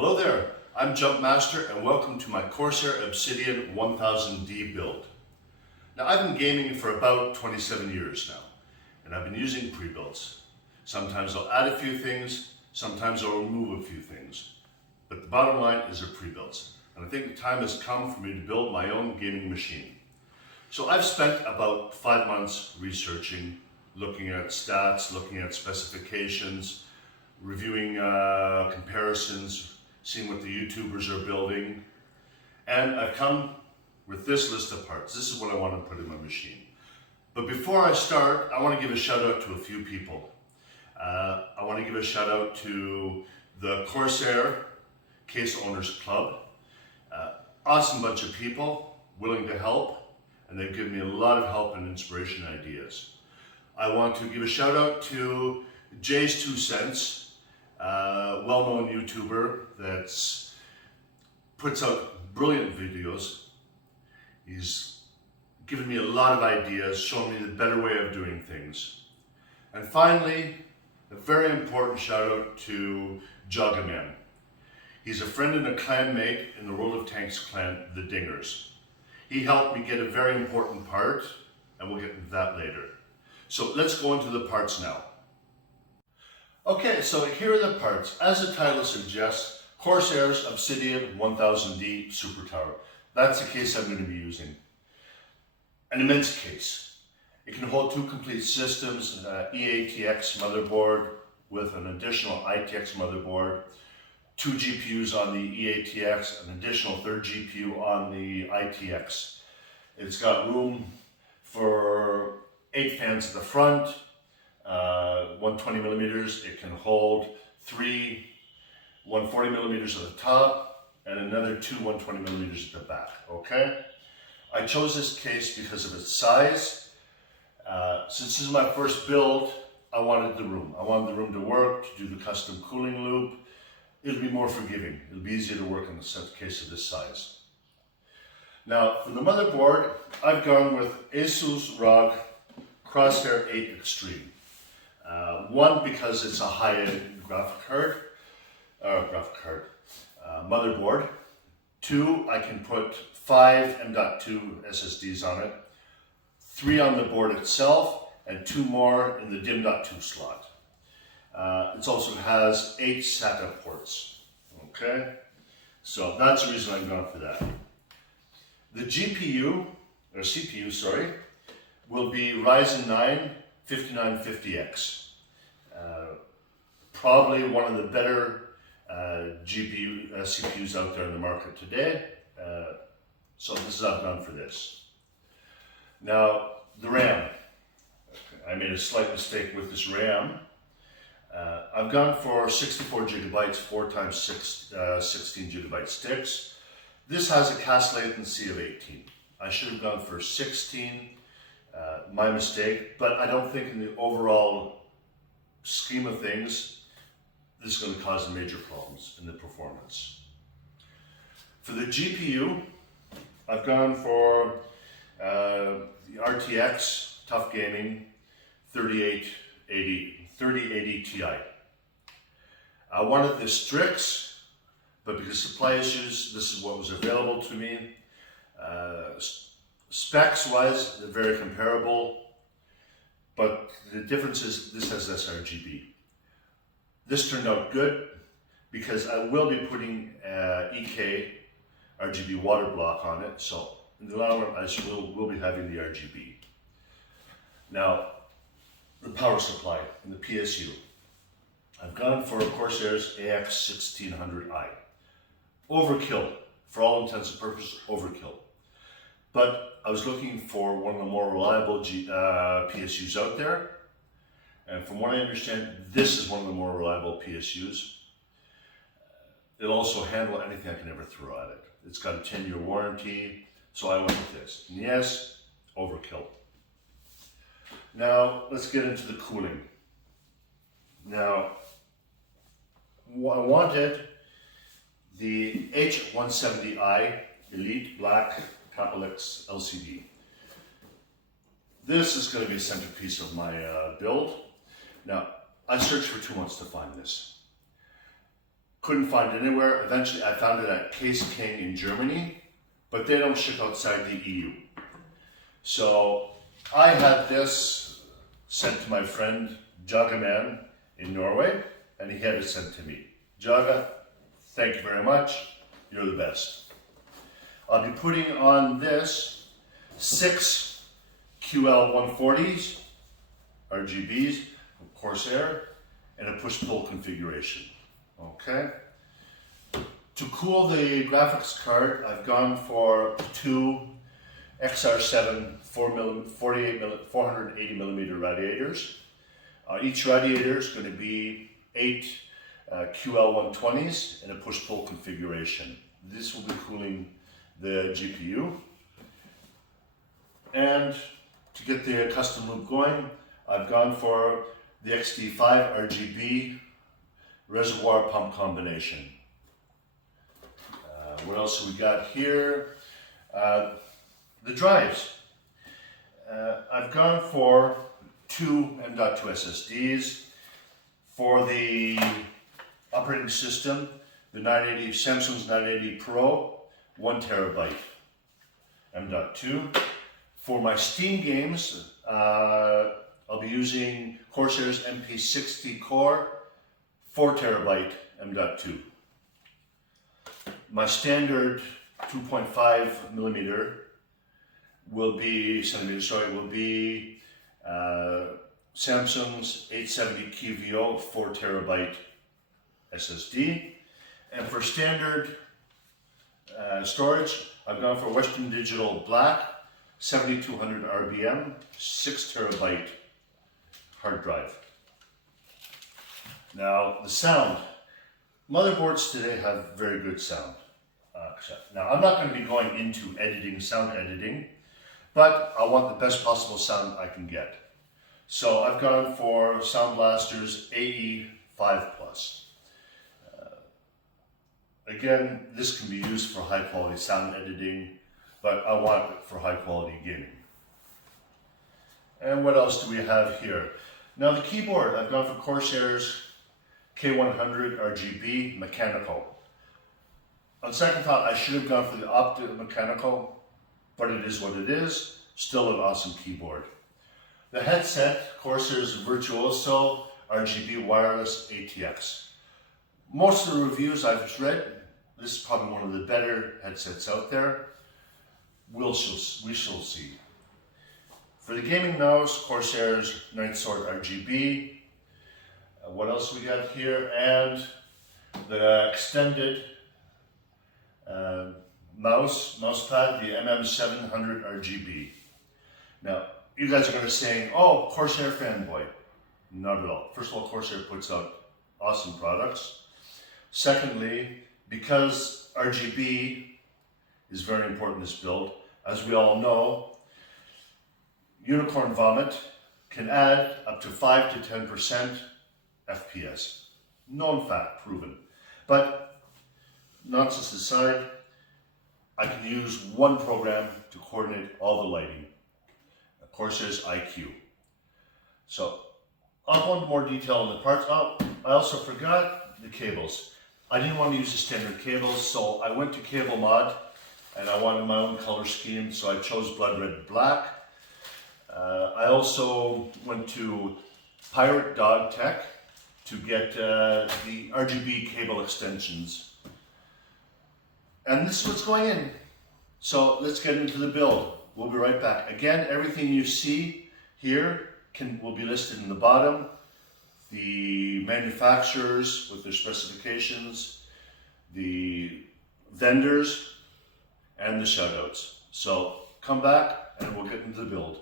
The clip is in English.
Hello there, I'm Jumpmaster and welcome to my Corsair Obsidian 1000D build. Now I've been gaming for about 27 years now and I've been using pre-builds. Sometimes I'll add a few things, sometimes I'll remove a few things. But the bottom line is they're pre-builds. And I think the time has come for me to build my own gaming machine. So I've spent about 5 months researching, looking at stats, looking at specifications, reviewing comparisons, seeing what the YouTubers are building. And I've come with this list of parts. This is what I want to put in my machine. But before I start, I want to give a shout out to a few people. I want to give a shout out to the Corsair Case Owners Club. Awesome bunch of people willing to help, and they've given me a lot of help and inspiration and ideas. I want to give a shout out to Jay's 2 Cents, well-known YouTuber that puts out brilliant videos. He's given me a lot of ideas, showing me the better way of doing things. And finally, a very important shout out to JoggaMan. He's a friend and a clanmate in the World of Tanks clan, the Dingers. He helped me get a very important part, and we'll get into that later. So let's go into the parts now. Okay, so here are the parts. As the title suggests, Corsair's Obsidian 1000D Super Tower. That's the case I'm going to be using. An immense case. It can hold 2 complete systems, EATX motherboard with an additional ITX motherboard, 2 GPUs on the EATX, an additional 3rd GPU on the ITX. It's got room for 8 fans at the front, 120 millimeters. It can hold 3 140 millimeters at the top and another 2 120 millimeters at the back, okay? I chose this case because of its size. Since this is my first build, I wanted the room. I wanted the room to work, to do the custom cooling loop. It'll be more forgiving. It'll be easier to work in the case of this size. Now, for the motherboard, I've gone with Asus ROG Corsair 8 Extreme. One, because it's a high-end motherboard. 2, I can put 5 M.2 SSDs on it, 3 on the board itself, and 2 more in the DIMM.2 slot. It also has 8 SATA ports, okay? So that's the reason I'm going for that. The GPU, or CPU, sorry, will be Ryzen 9 5950X. Probably one of the better CPUs out there in the market today. So this is I've done for this. Now, the RAM. I made a slight mistake with this RAM. I've gone for 64 gigabytes, 4 times 16 gigabyte sticks. This has a cache latency of 18. I should have gone for 16, my mistake, but I don't think in the overall scheme of things, this is going to cause major problems in the performance. For the GPU, I've gone for the RTX Tough Gaming 3080 Ti. I wanted the Strix, but because of supply issues, this is what was available to me. Specs-wise, they're very comparable, but the difference is this has sRGB. This turned out good because I will be putting EK RGB water block on it, so in the long run I will be having the RGB. Now, the power supply and the PSU. I've gone for Corsair's AX1600i. Overkill, for all intents and purposes, overkill. But I was looking for one of the more reliable PSUs out there. And from what I understand, this is one of the more reliable PSUs. It'll also handle anything I can ever throw at it. It's got a 10-year warranty, so I went with this. And yes, overkill. Now, let's get into the cooling. Now, I wanted the H170i Elite Black Capitalix LCD. This is going to be a centerpiece of my build. Now, I searched for 2 months to find this. Couldn't find it anywhere. Eventually I found it at Case King in Germany, but they don't ship outside the EU. So I had this sent to my friend JoggaMan in Norway, and he had it sent to me. Jogga, thank you very much. You're the best. I'll be putting on this 6 QL140s RGBs from Corsair in a push-pull configuration. Okay. To cool the graphics card, I've gone for 2 XR7 480mm radiators. Each radiator is going to be 8 QL120s in a push-pull configuration. This will be cooling the GPU. And to get the custom loop going, I've gone for the XT5 RGB reservoir pump combination. What else have we got here? The drives. I've gone for 2 M.2 SSDs. For the operating system, the Samsung's 980 Pro, 1 terabyte M.2. For my Steam games, I'll be using Corsair's MP60 Core, 4 terabyte M.2. My standard 2.5 millimeter will be Samsung's 870 QVO 4 terabyte SSD. And for standard storage, I've gone for Western Digital Black 7200 RBM 6 terabyte hard drive. Now the sound. Motherboards today have very good sound. Now I'm not going to be going into sound editing, but I want the best possible sound I can get. So I've gone for Sound Blaster's AE5 Plus. Again, this can be used for high quality sound editing, but I want it for high quality gaming. And what else do we have here? Now the keyboard, I've gone for Corsair's K100 RGB mechanical. On second thought, I should have gone for the optic mechanical, but it is what it is. Still an awesome keyboard. The headset, Corsair's Virtuoso RGB wireless ATX. Most of the reviews I've read, this is probably one of the better headsets out there. We shall see. For the gaming mouse, Corsair's Ninth Sword RGB. What else we got here? And the extended mousepad, the MM700 RGB. Now, you guys are going to say, oh, Corsair fanboy. Not at all. First of all, Corsair puts out awesome products. Secondly, because RGB is very important in this build, as we all know, unicorn vomit can add up to 5 to 10% FPS. Known fact, proven. But nonsense aside, I can use one program to coordinate all the lighting. Corsair's iCUE. So I'll go into more detail on the parts. Oh, I also forgot the cables. I didn't want to use the standard cables, so I went to Cable Mod, and I wanted my own color scheme, so I chose Blood Red Black. I also went to Pirate Dog Tech to get the RGB cable extensions. And this is what's going in. So let's get into the build. We'll be right back. Again, everything you see here will be listed in the bottom. The manufacturers with their specifications, the vendors, and the shoutouts. So come back and we'll get into the build.